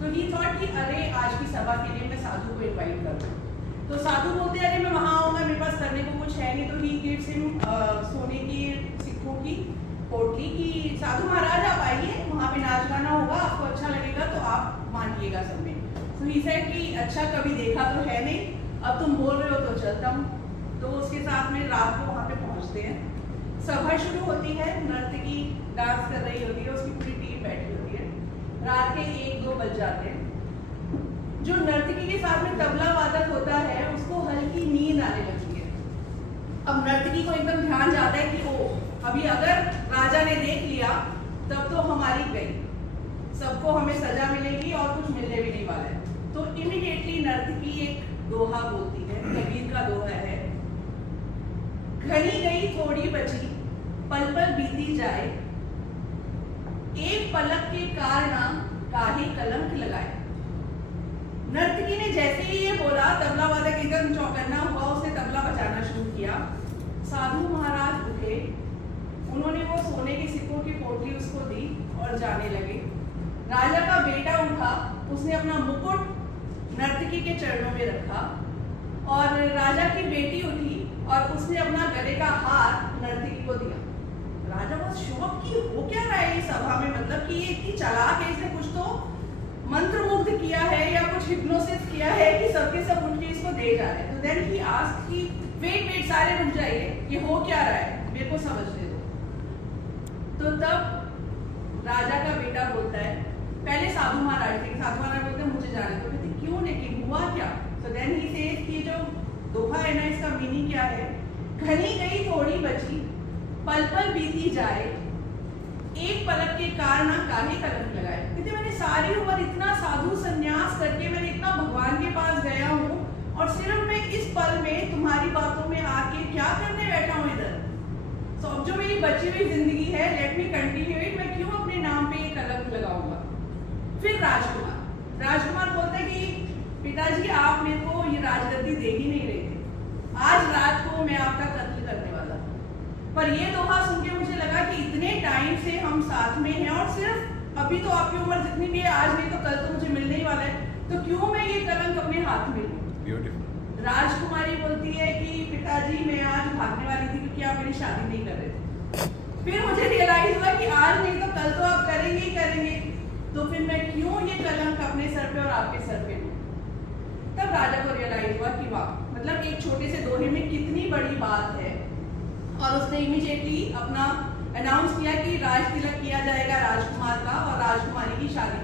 तो ही थॉट कि अरे आज की सभा के लिए मैं साधु को इनवाइट करूँ। तो साधु बोलते अरे मैं वहाँ आऊँगा, मेरे पास करने को कुछ है नहीं। तो ही गिव्स हिम सोने की सिक्कों की पोटली कि साधु महाराज आप आइए, वहाँ पे नाच गाना होगा, आपको अच्छा लगेगा तो आप मानिएगा सब में। तो ही सेड कि अच्छा कभी देखा तो है नहीं, अब तुम बोल रहे हो तो चलता हूँ। तो उसके साथ में रात को वहाँ पे पहुँचते हैं। सभा शुरू होती है, नर्तकी डांस कर रही होती है, उसकी पूरी टीम बैठी होती है। रात के 1-2 बज जाते हैं। जो नर्तकी के साथ में तबला वादक होता है उसको हल्की नींद आने लगती है। अब नर्तकी को एकदम ध्यान जाता है कि ओ अभी अगर राजा ने देख लिया तब तो हमारी गई, सबको हमें सजा मिलेगी और कुछ मिलने भी नहीं वाला है। तो इमीडिएटली नर्तकी एक दोहा बोलती है, कबीर का दोहा है, घनी गई थोड़ी बची पल पल बीती जाए, एक पलक के कारण काहे कलंक लगाए। नर्तकी ने जैसे ही ये बोला तबला वादक एकदम चौकन्ना हुआ, उसने तबला बजाना शुरू किया। साधु महाराज उठे, उन्होंने वो सोने की सिक्कों की पोटली उसको दी और जाने लगे। राजा का बेटा उठा, उसने अपना मुकुट नर्तकी के चरणों में रखा और राजा की बेटी उठी और उसने अपना गले का हार नर्तकी को दिया। राजा बहुत शौक की हो क्या रहा है ये सभा में, मतलब कि ये इतनी चालाक है, इसने कुछ तो मंत्रमुग्ध किया है या कुछ हिप्नोसिस किया है कि सबके सब उठ के इसको दे जा रहे हैं। तो देन ही आस्क्ड कि वेट सारे रुक जाइए, ये हो क्या रहा है, मेरे को समझने दो। तो तब राजा का बेटा बोलता है, पहले साधु महाराज बोलते हैं मुझे जाने दो। कहते क्यों, लेकिन हुआ क्या? तो देन ही सेज कि जो दोहा है ना, इसका मीनिंग क्या है, घनी गई थोड़ी बची पल पल बीती जाए, एक पलक के कारण काहे कलंक लगाए। कहते मैंने सारी उम्र इतना साधु संन्यास करके मैंने इतना भगवान के पास गया हूँ और सिर्फ मैं इस पल में तुम्हारी बातों में आके क्या करने बैठा हूँ इधर। तो अब जो मेरी बची हुई जिंदगी है, लेट मी कंटिन्यू इट, मैं क्यों अपने नाम पे ये कलंक लगाऊंगा। फिर राजकुमार बोलते हैं कि पिताजी आप मेरे को ये राजगद्दी दे ही नहीं रहे थे, आज रात को मैं आपका कत्ल करने वाला था। पर ये दोहा सुन के मुझे लगा कि इतने टाइम से हम साथ में हैं और सिर्फ अभी तो आपकी उम्र जितनी भी है, आज नहीं तो कल तो मुझे मिलने ही वाला है, तो क्यों मैं ये कलंक अपने हाथ में लूं। राजकुमारी बोलती है कि पिताजी मैं आज भागने वाली थी क्योंकि आप मेरी शादी नहीं कर रहे थे। फिर मुझे रियलाइज हुआ कि आज नहीं तो कल तो आप करेंगे ही करेंगे, तो फिर मैं क्यों ये कलंक अपने सर पे और आपके सर पे लूं। तब राजा को रियलाइज हुआ कि वाह, मतलब एक छोटे से दोहे में कितनी बड़ी बात है। और उसने इमीडिएटली अपना अनाउंस किया कि राज तिलक किया जाएगा राजकुमार का और राजकुमारी की शादी